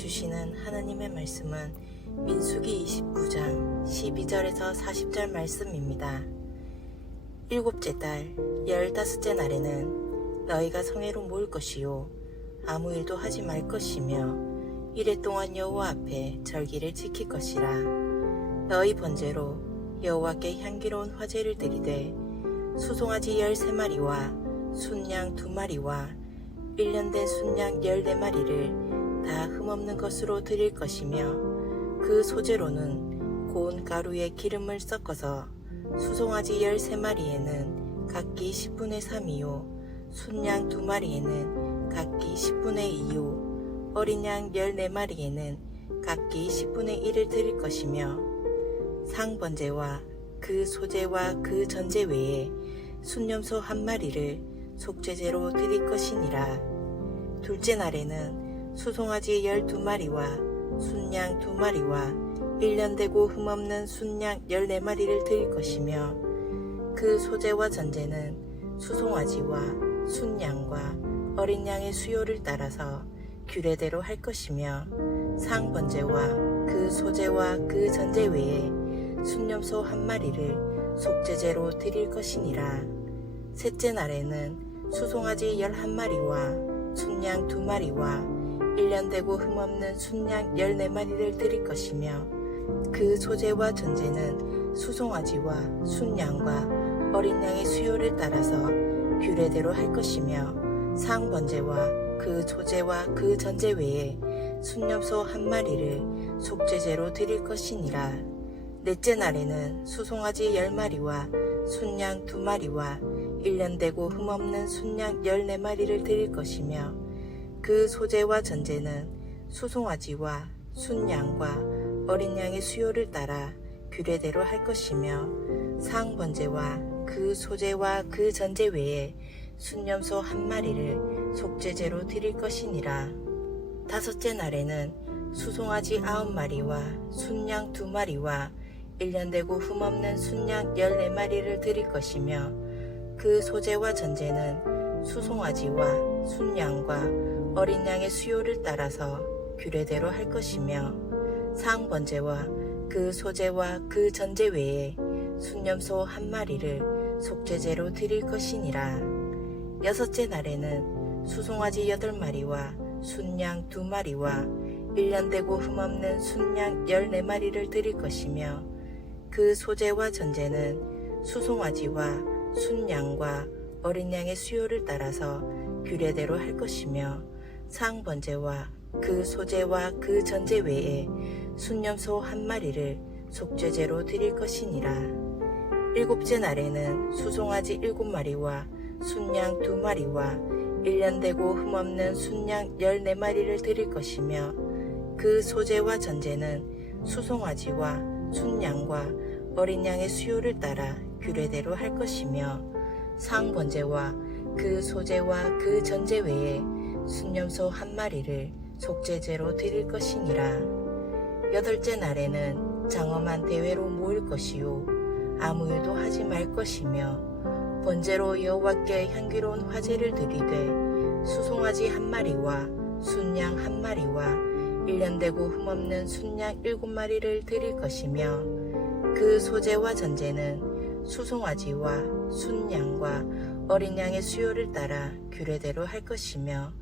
주시는 하나님의 말씀은 민수기 29장 12절에서 40절 말씀입니다. 일곱째 달 15째 날에는 너희가 성회로 모일 것이요 아무 일도 하지 말 것이며 이레 동안 여호와 앞에 절기를 지킬 것이라. 너희 번제로 여호와께 향기로운 화제를 드리되 수송아지 13마리와 순양 2마리와 1년 된 순양 14마리를 다 흠없는 것으로 드릴 것이며 그 소재로는 고운 가루에 기름을 섞어서 수송아지 13마리에는 각기 10분의 3이요 순양 2마리에는 각기 10분의 2요 어린 양 14마리에는 각기 10분의 1을 드릴 것이며 상번제와 그 소재와 그 전제 외에 순염소 1마리를 속죄제로 드릴 것이니라. 둘째 날에는 수송아지 12마리와 순양 2마리와 1년 되고 흠없는 순양 14마리를 드릴 것이며 그 소재와 전제는 수송아지와 순양과 어린 양의 수요를 따라서 규례대로 할 것이며 상번제와 그 소재와 그 전제 외에 순염소 1마리를 속죄제로 드릴 것이니라. 셋째 날에는 수송아지 11마리와 순양 2마리와 1년 되고 흠없는 순양 14마리를 드릴 것이며 그 소재와 전제는 수송아지와 순양과 어린 양의 수요를 따라서 규례대로 할 것이며 상번제와 그 소재와 그 전제 외에 순염소 1마리를 속죄제로 드릴 것이니라. 넷째 날에는 수송아지 10마리와 순양 2마리와 1년 되고 흠없는 순양 14마리를 드릴 것이며 그 소재와 전제는 수송아지와 순양과 어린 양의 수요를 따라 규례대로 할 것이며 상번제와 그 소재와 그 전제 외에 순염소 1마리를 속죄제로 드릴 것이니라. 다섯째 날에는 수송아지 9마리와 순양 2마리와 1년 되고 흠없는 순양 14마리를 드릴 것이며 그 소재와 전제는 수송아지와 순양과 어린 양의 수요를 따라서 규례대로 할 것이며 상번제와 그 소재와 그 전제 외에 순염소 1마리를 속죄제로 드릴 것이니라. 여섯째 날에는 수송아지 8마리와 순양 2마리와 1년 되고 흠없는 순양 14마리를 드릴 것이며 그 소재와 전제는 수송아지와 순양과 어린 양의 수요를 따라서 규례대로 할 것이며 상번제와 그 소재와 그 전제 외에 순염소 1마리를 속죄제로 드릴 것이니라. 일곱째 날에는 수송아지 7마리와 순양 2마리와 1년 되고 흠없는 순양 14마리를 드릴 것이며 그 소재와 전제는 수송아지와 순양과 어린 양의 수요를 따라 규례대로 할 것이며 상번제와 그 소재와 그 전제 외에 순염소 1마리를 속죄제로 드릴 것이니라. 여덟째 날에는 장엄한 대회로 모일 것이요 아무 일도 하지 말 것이며 번제로 여호와께 향기로운 화제를 드리되 수송아지 1마리와 순양 1마리와 1년 되고 흠없는 순양 7마리를 드릴 것이며 그 소재와 전제는 수송아지와 순양과 어린 양의 수요를 따라 규례대로 할 것이며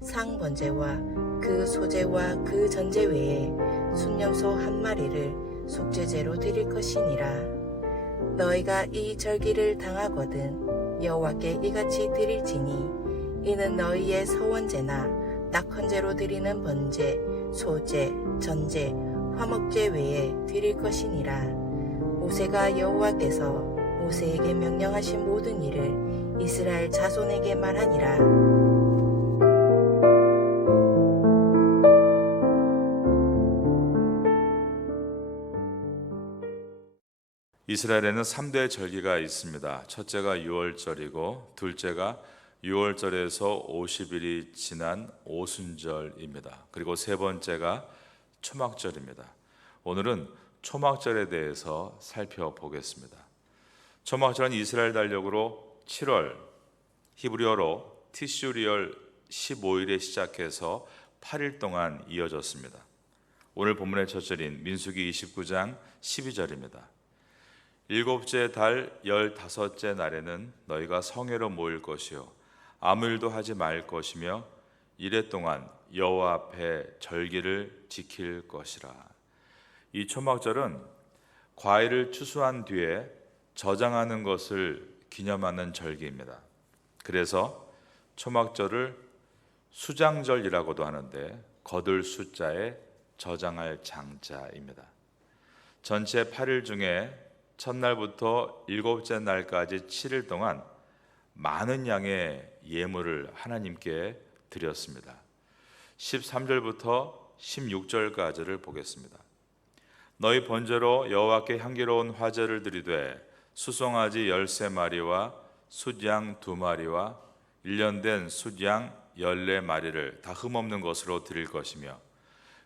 상번제와 그 소재와 그 전제 외에 순염소 1마리를 속죄제로 드릴 것이니라. 너희가 이 절기를 당하거든 여호와께 이같이 드릴지니 이는 너희의 서원제나 낙헌제로 드리는 번제, 소제, 전제, 화목제 외에 드릴 것이니라. 모세가 여호와께서 모세에게 명령하신 모든 일을 이스라엘 자손에게 말하니라. 이스라엘에는 3대 절기가 있습니다. 첫째가 유월절이고 둘째가 유월절에서 50일이 지난 오순절입니다. 그리고 세 번째가 초막절입니다. 오늘은 초막절에 대해서 살펴보겠습니다. 초막절은 이스라엘 달력으로 7월, 히브리어로 티슈리얼 15일에 시작해서 8일 동안 이어졌습니다. 오늘 본문의 첫 절인 민수기 29장 12절입니다. 일곱째 달 15째 날에는 너희가 성회로 모일 것이요 아무 일도 하지 말 것이며 이래 동안 여호와 앞에 절기를 지킬 것이라. 이 초막절은 과일을 추수한 뒤에 저장하는 것을 기념하는 절기입니다. 그래서 초막절을 수장절이라고도 하는데 거둘 숫자에 저장할 장자입니다. 전체 8일 중에 첫날부터 일곱째 날까지 7일 동안 많은 양의 예물을 하나님께 드렸습니다. 13절부터 16절까지를 보겠습니다. 너희 번제로 여호와께 향기로운 화제를 드리되 수송아지 13마리와 숫양 2마리와 1년 된 숫양 14마리를 다 흠없는 것으로 드릴 것이며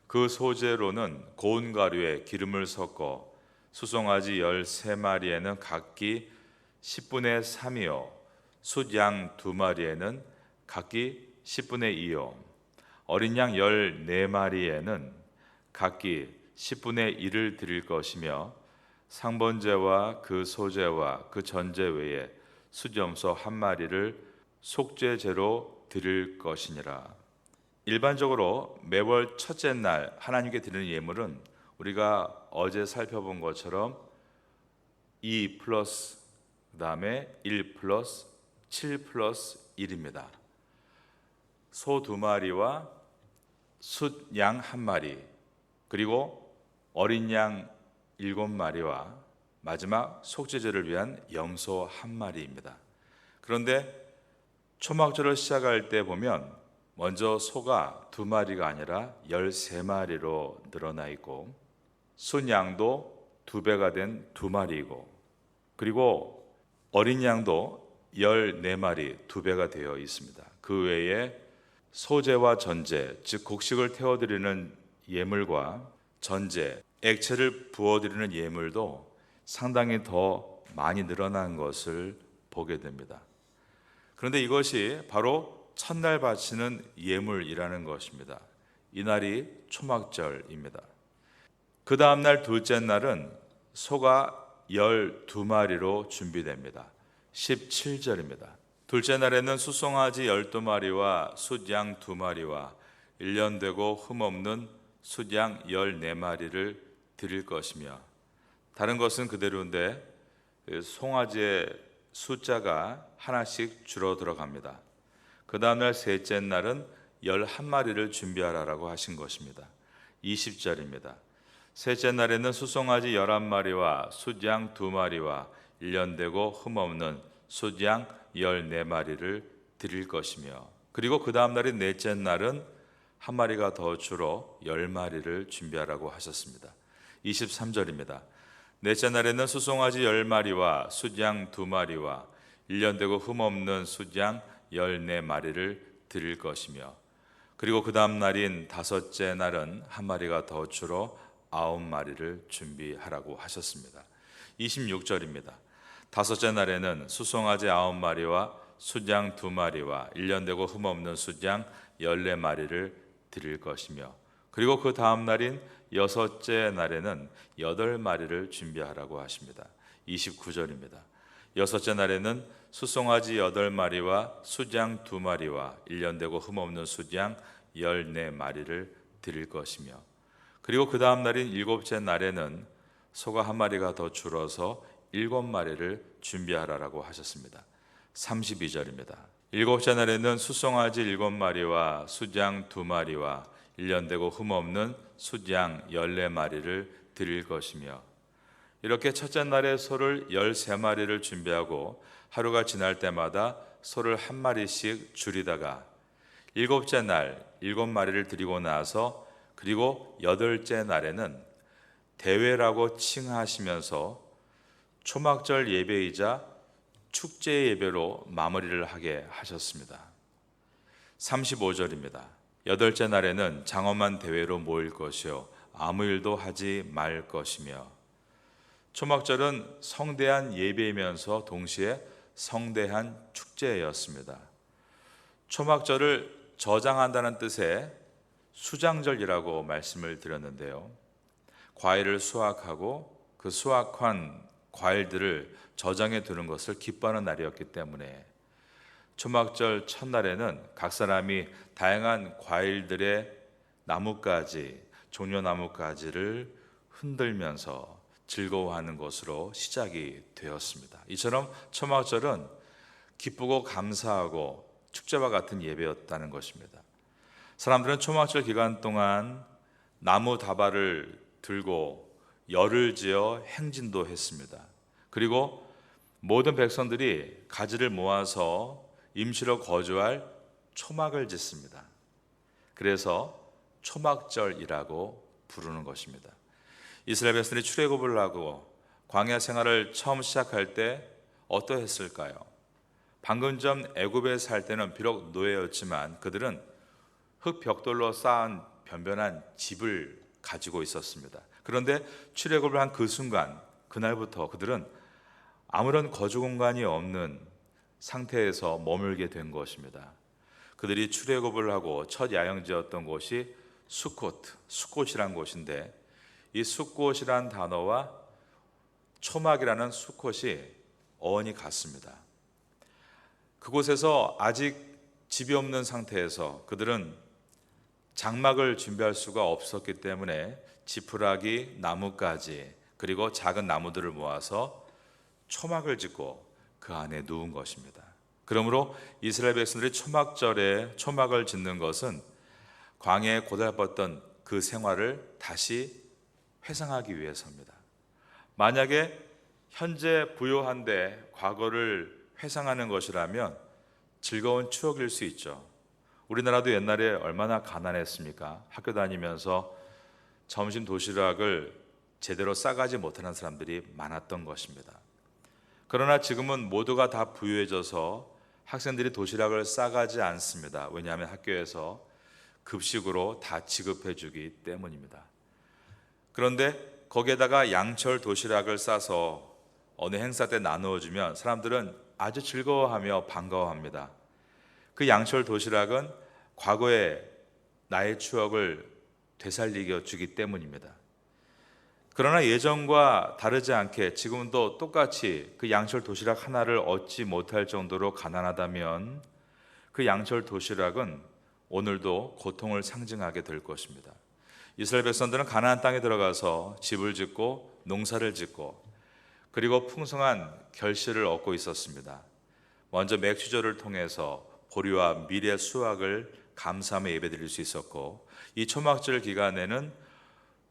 그 소재로는 고운 가루에 기름을 섞어 수송아지 13마리에는 각기 10분의 3이요 숫양 2마리에는 각기 10분의 2요 어린 양 14마리에는 각기 10분의 1을 드릴 것이며 상번제와 그 소제와 그 전제 외에 숫염소 1마리를 속죄제로 드릴 것이니라. 일반적으로 매월 첫째 날 하나님께 드리는 예물은 우리가 어제 살펴본 것처럼 2 플러스 그다음에 1 플러스 7 플러스 1입니다. 소 2마리와 숫양 1마리 그리고 어린 양 7마리와 마지막 속죄제를 위한 염소 1마리입니다. 그런데 초막절을 시작할 때 보면 먼저 소가 2마리가 아니라 13마리로 늘어나 있고 순양도 2배가 된 2마리이고 그리고 어린 양도 14마리 2배가 되어 있습니다. 그 외에 소제와 전제, 즉 곡식을 태워드리는 예물과 전제, 액체를 부어드리는 예물도 상당히 더 많이 늘어난 것을 보게 됩니다. 그런데 이것이 바로 첫날 바치는 예물이라는 것입니다. 이날이 초막절입니다. 그 다음날 둘째 날은 소가 12마리로 준비됩니다. 17절입니다. 둘째 날에는 수송아지 12마리와 숫양 2마리와 1년 되고 흠없는 숫양 14마리를 드릴 것이며 다른 것은 그대로인데 송아지의 숫자가 하나씩 줄어들어갑니다. 그 다음날 셋째 날은 11마리를 준비하라고 하신 것입니다. 20절입니다. 셋째 날에는 수송아지 11마리와 숫양 2마리와 1년 되고 흠없는 숫양 14마리를 드릴 것이며 그리고 그 다음 날인 넷째 날은 한 마리가 더 줄어 10마리를 준비하라고 하셨습니다. 23절입니다. 넷째 날에는 수송아지 10마리와 숫양 2마리와 1년 되고 흠없는 숫양 14마리를 드릴 것이며 그리고 그 다음 날인 다섯째 날은 한 마리가 더 줄어 9마리를 준비하라고 하셨습니다. 26절입니다. 다섯째 날에는 수송아지 9마리와 숫양 2마리와 1년 되고 흠없는 숫양 14마리를 드릴 것이며 그리고 그 다음 날인 여섯째 날에는 8마리를 준비하라고 하십니다. 29절입니다. 여섯째 날에는 수송아지 8마리와 숫양 2마리와 1년 되고 흠없는 숫양 14마리를 드릴 것이며 그리고 그 다음 날인 일곱째 날에는 소가 한 마리가 더 줄어서 7마리를 준비하라고 하셨습니다. 32절입니다. 일곱째 날에는 수송아지 7마리와 숫양 2마리와 1년 되고 흠없는 숫양 14마리를 드릴 것이며 이렇게 첫째 날에 소를 13마리를 준비하고 하루가 지날 때마다 소를 한 마리씩 줄이다가 일곱째 날 7마리를 드리고 나서 그리고 여덟째 날에는 대회라고 칭하시면서 초막절 예배이자 축제 예배로 마무리를 하게 하셨습니다. 35절입니다. 여덟째 날에는 장엄한 대회로 모일 것이요 아무 일도 하지 말 것이며 초막절은 성대한 예배이면서 동시에 성대한 축제였습니다. 초막절을 저장한다는 뜻의 수장절이라고 말씀을 드렸는데요. 과일을 수확하고 그 수확한 과일들을 저장해 두는 것을 기뻐하는 날이었기 때문에 초막절 첫날에는 각 사람이 다양한 과일들의 나뭇가지, 종려나뭇가지를 흔들면서 즐거워하는 것으로 시작이 되었습니다. 이처럼 초막절은 기쁘고 감사하고 축제와 같은 예배였다는 것입니다. 사람들은 초막절 기간 동안 나무 다발을 들고 열을 지어 행진도 했습니다. 그리고 모든 백성들이 가지를 모아서 임시로 거주할 초막을 짓습니다. 그래서 초막절이라고 부르는 것입니다. 이스라엘 백성들이 출애굽을 하고 광야 생활을 처음 시작할 때 어떠했을까요? 방금 전 애굽에 살 때는 비록 노예였지만 그들은 흙벽돌로 쌓은 변변한 집을 가지고 있었습니다. 그런데 출애굽을 한 그 순간, 그날부터 그들은 아무런 거주 공간이 없는 상태에서 머물게 된 것입니다. 그들이 출애굽을 하고 첫 야영지였던 곳이 숫곳이란 곳인데, 이 숫곳이란 단어와 초막이라는 숫곳이 어원이 같습니다. 그곳에서 아직 집이 없는 상태에서 그들은 장막을 준비할 수가 없었기 때문에 지푸라기, 나뭇가지, 그리고 작은 나무들을 모아서 초막을 짓고 그 안에 누운 것입니다. 그러므로 이스라엘 백성들이 초막절에 초막을 짓는 것은 광야에 고달팠던 그 생활을 다시 회상하기 위해서입니다. 만약에 현재 부요한데 과거를 회상하는 것이라면 즐거운 추억일 수 있죠. 우리나라도 옛날에 얼마나 가난했습니까? 학교 다니면서 점심 도시락을 제대로 싸가지 못하는 사람들이 많았던 것입니다. 그러나 지금은 모두가 다 부유해져서 학생들이 도시락을 싸가지 않습니다. 왜냐하면 학교에서 급식으로 다 지급해 주기 때문입니다. 그런데 거기에다가 양철 도시락을 싸서 어느 행사 때 나누어 주면 사람들은 아주 즐거워하며 반가워합니다. 그 양철 도시락은 과거의 나의 추억을 되살리게 주기 때문입니다. 그러나 예전과 다르지 않게 지금도 똑같이 그 양철 도시락 하나를 얻지 못할 정도로 가난하다면 그 양철 도시락은 오늘도 고통을 상징하게 될 것입니다. 이스라엘 백성들은 가나안 땅에 들어가서 집을 짓고 농사를 짓고 그리고 풍성한 결실을 얻고 있었습니다. 먼저 맥주절을 통해서 보리와 밀의 수확을 감사하며 예배드릴 수 있었고, 이 초막절 기간에는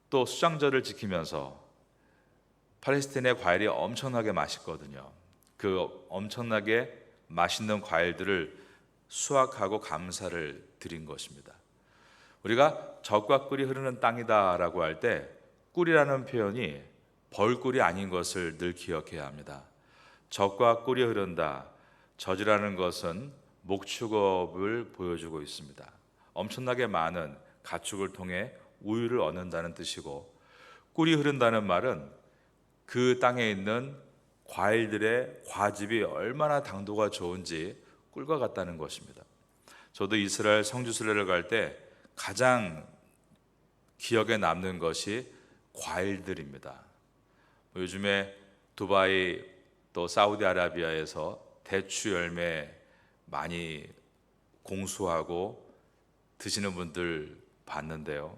또 수장절을 지키면서 팔레스틴의 과일이 엄청나게 맛있거든요. 그 엄청나게 맛있는 과일들을 수확하고 감사를 드린 것입니다. 우리가 젖과 꿀이 흐르는 땅이다라고 할 때 꿀이라는 표현이 벌꿀이 아닌 것을 늘 기억해야 합니다. 젖과 꿀이 흐른다. 젖이라는 것은 목축업을 보여주고 있습니다. 엄청나게 많은 가축을 통해 우유를 얻는다는 뜻이고, 꿀이 흐른다는 말은 그 땅에 있는 과일들의 과즙이 얼마나 당도가 좋은지 꿀과 같다는 것입니다. 저도 이스라엘 성지순례를 갈 때 가장 기억에 남는 것이 과일들입니다. 요즘에 두바이 또 사우디아라비아에서 대추 열매 많이 공수하고 드시는 분들 봤는데요.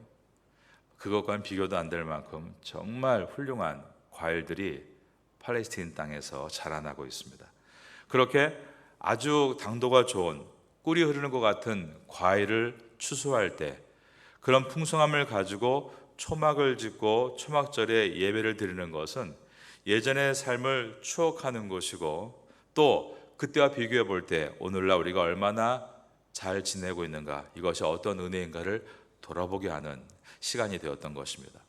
그것과는 비교도 안 될 만큼 정말 훌륭한 과일들이 팔레스틴 땅에서 자라나고 있습니다. 그렇게 아주 당도가 좋은 꿀이 흐르는 것 같은 과일을 추수할 때 그런 풍성함을 가지고 초막을 짓고 초막절에 예배를 드리는 것은 예전의 삶을 추억하는 것이고, 또 그때와 비교해 볼 때 오늘날 우리가 얼마나 잘 지내고 있는가, 이것이 어떤 은혜인가를 돌아보게 하는 시간이 되었던 것입니다.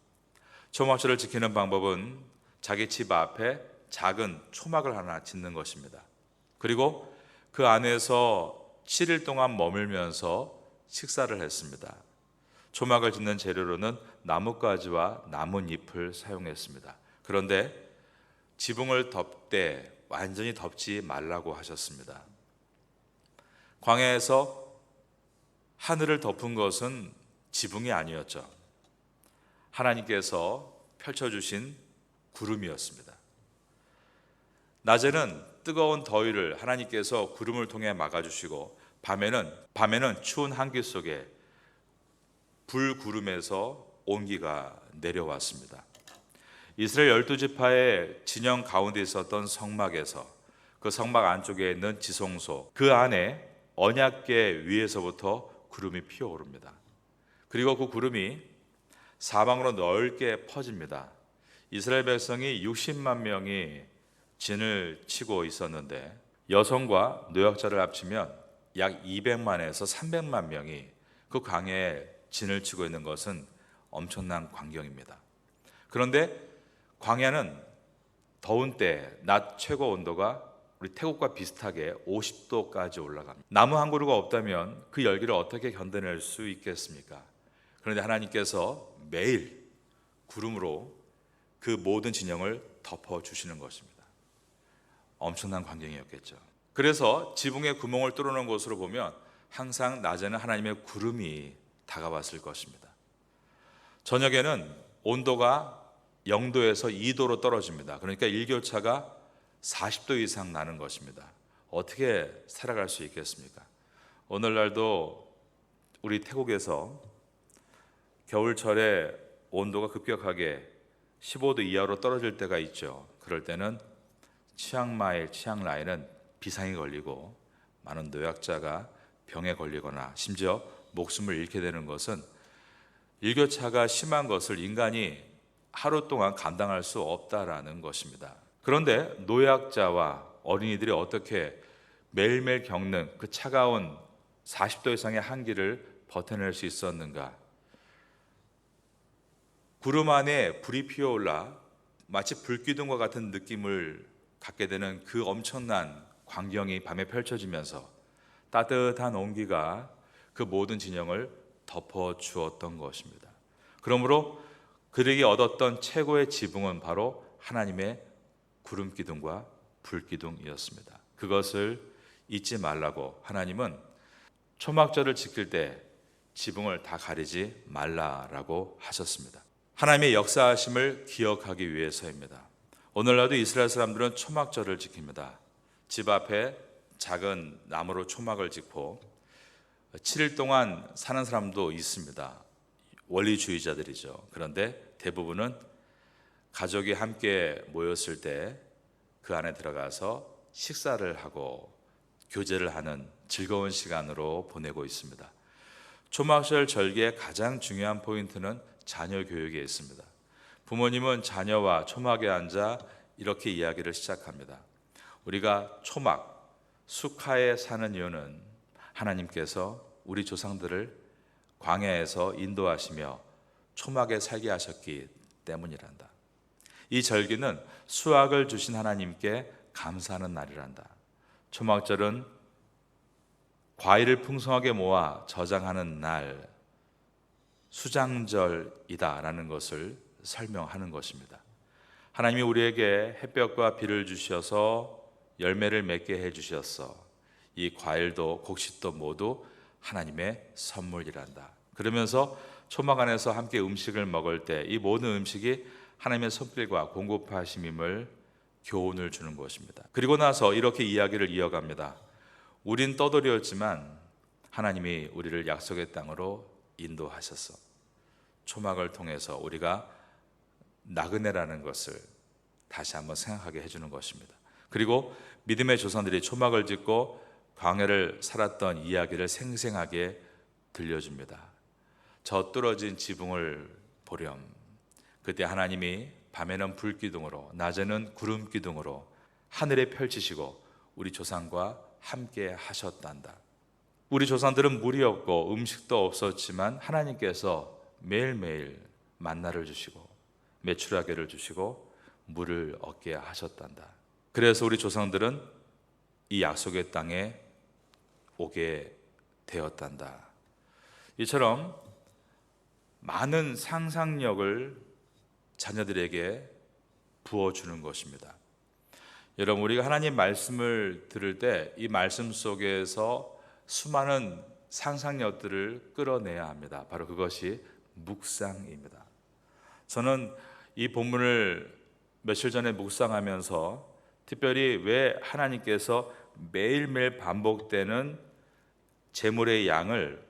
초막절을 지키는 방법은 자기 집 앞에 작은 초막을 하나 짓는 것입니다. 그리고 그 안에서 7일 동안 머물면서 식사를 했습니다. 초막을 짓는 재료로는 나뭇가지와 나뭇잎을 사용했습니다. 그런데 지붕을 덮되 완전히 덮지 말라고 하셨습니다. 광야에서 하늘을 덮은 것은 지붕이 아니었죠. 하나님께서 펼쳐주신 구름이었습니다. 낮에는 뜨거운 더위를 하나님께서 구름을 통해 막아주시고 밤에는 추운 한기 속에 불구름에서 온기가 내려왔습니다. 이스라엘 12지파의 진영 가운데 있었던 성막에서 그 성막 안쪽에 있는 지성소 그 안에 언약궤 위에서부터 구름이 피어오릅니다. 그리고 그 구름이 사방으로 넓게 퍼집니다. 이스라엘 백성이 60만 명이 진을 치고 있었는데 여성과 노약자를 합치면 약 200만에서 300만 명이 그 광야에 진을 치고 있는 것은 엄청난 광경입니다. 그런데 광야는 더운 때 낮 최고 온도가 우리 태국과 비슷하게 50도까지 올라갑니다. 나무 한 그루가 없다면 그 열기를 어떻게 견뎌낼 수 있겠습니까? 그런데 하나님께서 매일 구름으로 그 모든 진영을 덮어주시는 것입니다. 엄청난 광경이었겠죠. 그래서 지붕에 구멍을 뚫어놓은 곳으로 보면 항상 낮에는 하나님의 구름이 다가왔을 것입니다. 저녁에는 온도가 0도에서 2도로 떨어집니다. 그러니까 일교차가 40도 이상 나는 것입니다. 어떻게 살아갈 수 있겠습니까? 오늘날도 우리 태국에서 겨울철에 온도가 급격하게 15도 이하로 떨어질 때가 있죠. 그럴 때는 치앙마이, 치앙라이는 비상이 걸리고 많은 노약자가 병에 걸리거나 심지어 목숨을 잃게 되는 것은 일교차가 심한 것을 인간이 하루 동안 감당할 수 없다라는 것입니다. 그런데 노약자와 어린이들이 어떻게 매일매일 겪는 그 차가운 40도 이상의 한기를 버텨낼 수 있었는가? 구름 안에 불이 피어올라 마치 불기둥과 같은 느낌을 갖게 되는 그 엄청난 광경이 밤에 펼쳐지면서 따뜻한 온기가 그 모든 진영을 덮어주었던 것입니다. 그러므로 그들이 얻었던 최고의 지붕은 바로 하나님의 구름기둥과 불기둥이었습니다. 그것을 잊지 말라고 하나님은 초막절을 지킬 때 지붕을 다 가리지 말라라고 하셨습니다. 하나님의 역사하심을 기억하기 위해서입니다. 오늘날도 이스라엘 사람들은 초막절을 지킵니다. 집 앞에 작은 나무로 초막을 짓고 7일 동안 사는 사람도 있습니다. 원리주의자들이죠. 그런데 대부분은 가족이 함께 모였을 때 그 안에 들어가서 식사를 하고 교제를 하는 즐거운 시간으로 보내고 있습니다. 초막절 절기의 가장 중요한 포인트는 자녀 교육에 있습니다. 부모님은 자녀와 초막에 앉아 이렇게 이야기를 시작합니다. 우리가 초막, 수카에 사는 이유는 하나님께서 우리 조상들을 광야에서 인도하시며 초막에 살게 하셨기 때문이란다. 이 절기는 수확을 주신 하나님께 감사하는 날이란다. 초막절은 과일을 풍성하게 모아 저장하는 날, 수장절이다라는 것을 설명하는 것입니다. 하나님이 우리에게 햇볕과 비를 주셔서 열매를 맺게 해주셨어. 이 과일도 곡식도 모두 하나님의 선물이란다. 그러면서 초막 안에서 함께 음식을 먹을 때 이 모든 음식이 하나님의 손길과 공급하심임을 교훈을 주는 것입니다. 그리고 나서 이렇게 이야기를 이어갑니다. 우린 떠돌이였지만 하나님이 우리를 약속의 땅으로 인도하셨어. 초막을 통해서 우리가 나그네라는 것을 다시 한번 생각하게 해주는 것입니다. 그리고 믿음의 조상들이 초막을 짓고 광야를 살았던 이야기를 생생하게 들려줍니다. 저 뚫어진 지붕을 보렴. 그때 하나님이 밤에는 불기둥으로 낮에는 구름기둥으로 하늘에 펼치시고 우리 조상과 함께 하셨단다. 우리 조상들은 물이 없고 음식도 없었지만 하나님께서 매일매일 만나를 주시고 메추라기를 주시고 물을 얻게 하셨단다. 그래서 우리 조상들은 이 약속의 땅에 오게 되었단다. 이처럼 많은 상상력을 자녀들에게 부어주는 것입니다. 여러분, 우리가 하나님 말씀을 들을 때 이 말씀 속에서 수많은 상상력들을 끌어내야 합니다. 바로 그것이 묵상입니다. 저는 이 본문을 며칠 전에 묵상하면서 특별히 왜 하나님께서 매일매일 반복되는 제물의 양을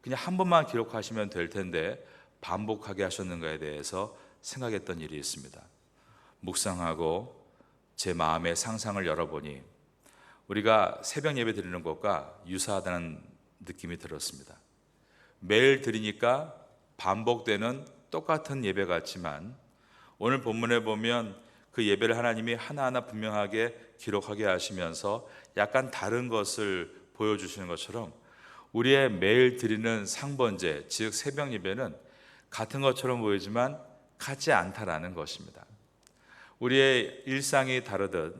그냥 한 번만 기록하시면 될 텐데 반복하게 하셨는가에 대해서 생각했던 일이 있습니다. 묵상하고 제 마음의 상상을 열어보니 우리가 새벽 예배 드리는 것과 유사하다는 느낌이 들었습니다. 매일 드리니까 반복되는 똑같은 예배 같지만 오늘 본문에 보면 그 예배를 하나님이 하나하나 분명하게 기록하게 하시면서 약간 다른 것을 보여주시는 것처럼 우리의 매일 드리는 상번제, 즉 새벽 예배는 같은 것처럼 보이지만 같지 않다라는 것입니다. 우리의 일상이 다르듯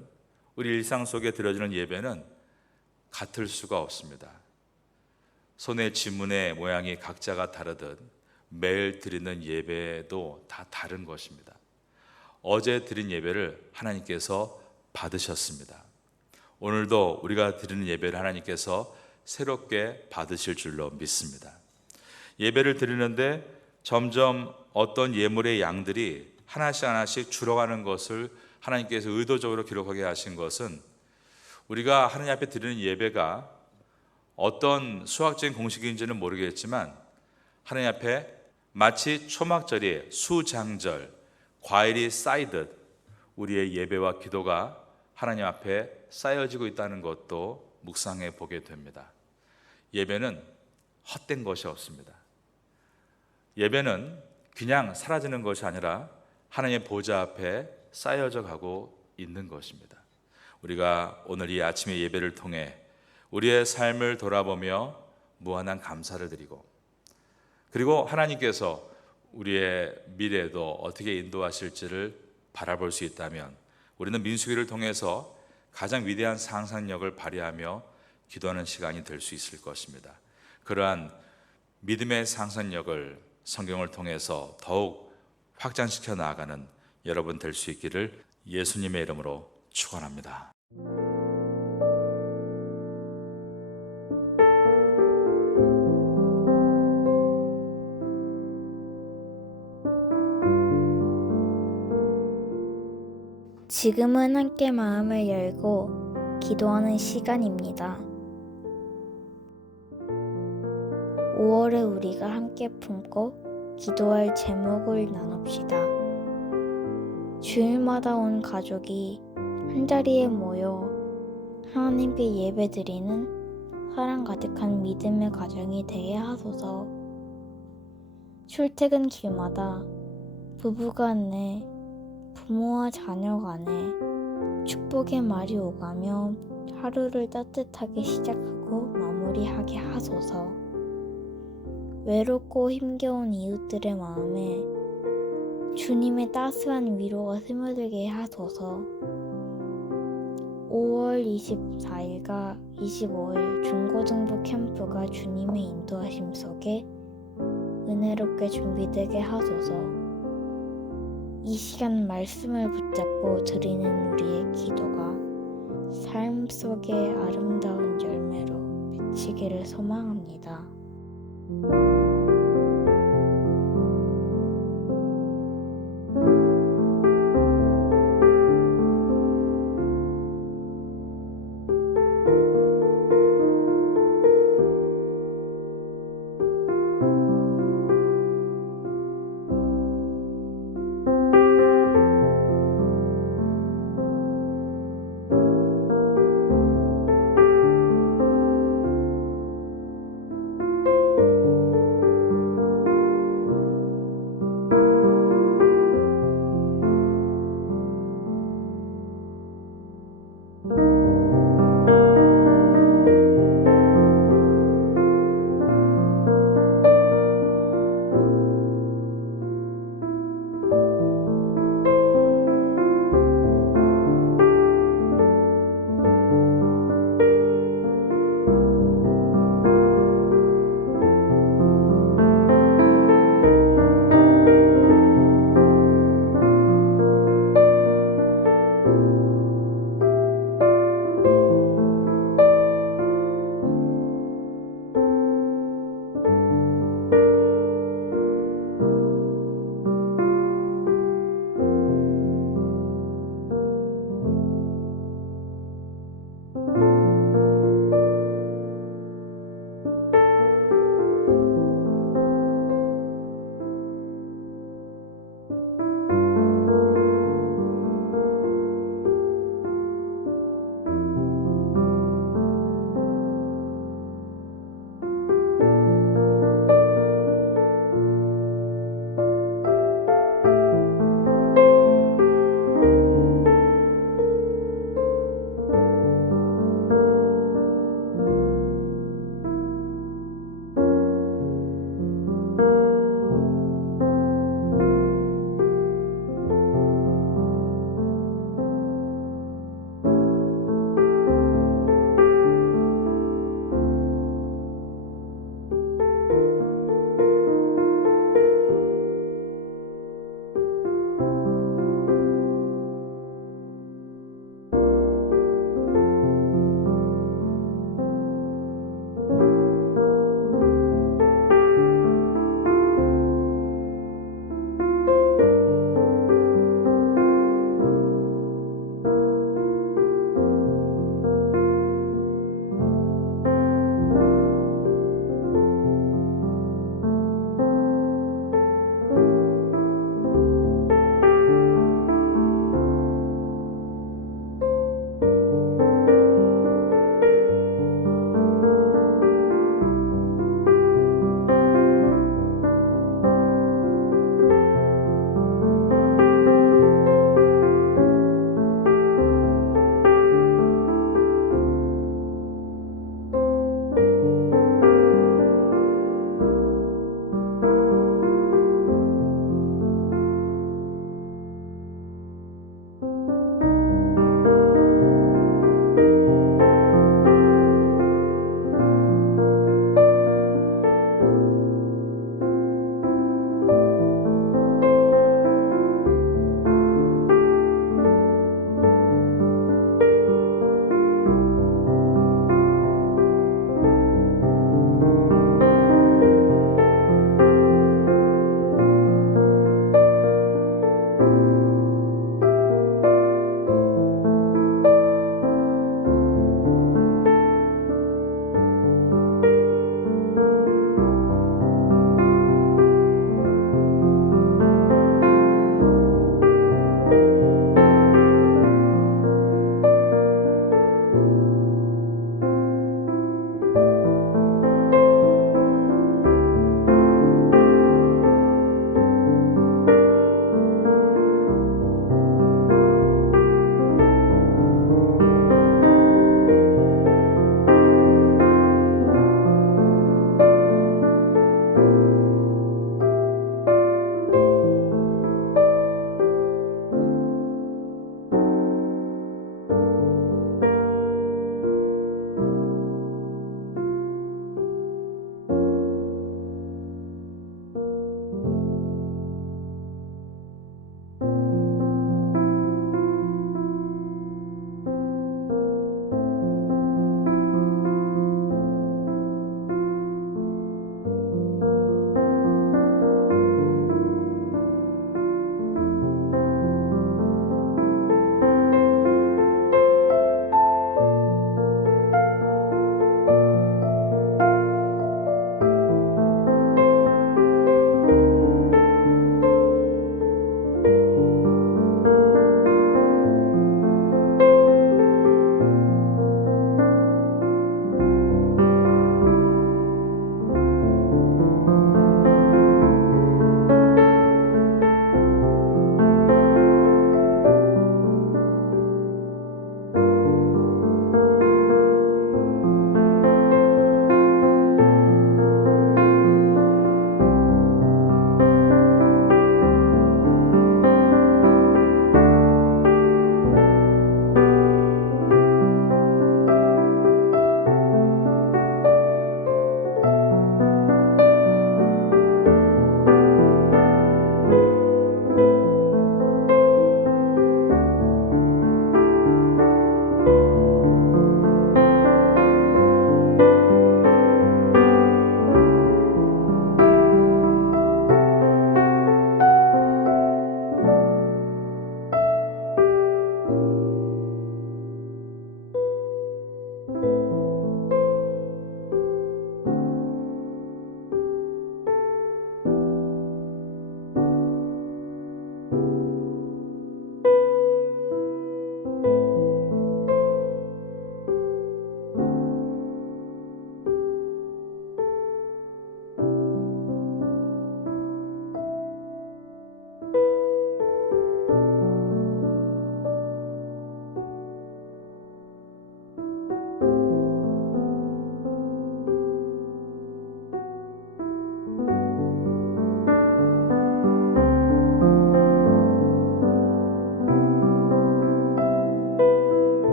우리 일상 속에 드려지는 예배는 같을 수가 없습니다. 손의 지문의 모양이 각자가 다르듯 매일 드리는 예배도 다 다른 것입니다. 어제 드린 예배를 하나님께서 받으셨습니다. 오늘도 우리가 드리는 예배를 하나님께서 새롭게 받으실 줄로 믿습니다. 예배를 드리는데 점점 어떤 예물의 양들이 하나씩 줄어가는 것을 하나님께서 의도적으로 기록하게 하신 것은 우리가 하나님 앞에 드리는 예배가 어떤 수학적인 공식인지는 모르겠지만 하나님 앞에 마치 초막절이 수장절, 과일이 쌓이듯 우리의 예배와 기도가 하나님 앞에 쌓여지고 있다는 것도 묵상해 보게 됩니다. 예배는 헛된 것이 없습니다. 예배는 그냥 사라지는 것이 아니라 하나님의 보좌 앞에 쌓여져 가고 있는 것입니다. 우리가 오늘 이 아침의 예배를 통해 우리의 삶을 돌아보며 무한한 감사를 드리고 그리고 하나님께서 우리의 미래도 어떻게 인도하실지를 바라볼 수 있다면 우리는 민수기를 통해서 가장 위대한 상상력을 발휘하며 기도하는 시간이 될 수 있을 것입니다. 그러한 믿음의 상상력을 성경을 통해서 더욱 확장시켜 나아가는 여러분 될 수 있기를 예수님의 이름으로 축원합니다. 지금은 함께 마음을 열고 기도하는 시간입니다. 5월에 우리가 함께 품고 기도할 제목을 나눕시다. 주일마다 온 가족이 한자리에 모여 하나님께 예배드리는 사랑 가득한 믿음의 가정이 되게 하소서. 출퇴근 길마다 부부간에 부모와 자녀 간에 축복의 말이 오가며 하루를 따뜻하게 시작하고 마무리하게 하소서. 외롭고 힘겨운 이웃들의 마음에 주님의 따스한 위로가 스며들게 하소서. 5월 24일과 25일 중고등부 캠프가 주님의 인도하심 속에 은혜롭게 준비되게 하소서. 이 시간 말씀을 붙잡고 드리는 우리의 기도가 삶 속의 아름다운 열매로 맺히기를 소망합니다.